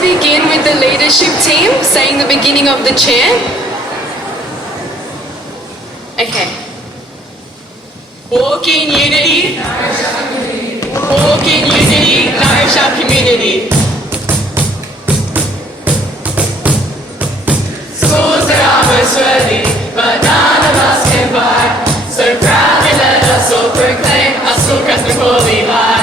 begin with the leadership team saying the beginning of the chant? Okay. Walk in unity. Walk in unity, nourish our community. Schools that are most worthy, but none of us can buy. So proudly let us all proclaim our school crest McAuley high.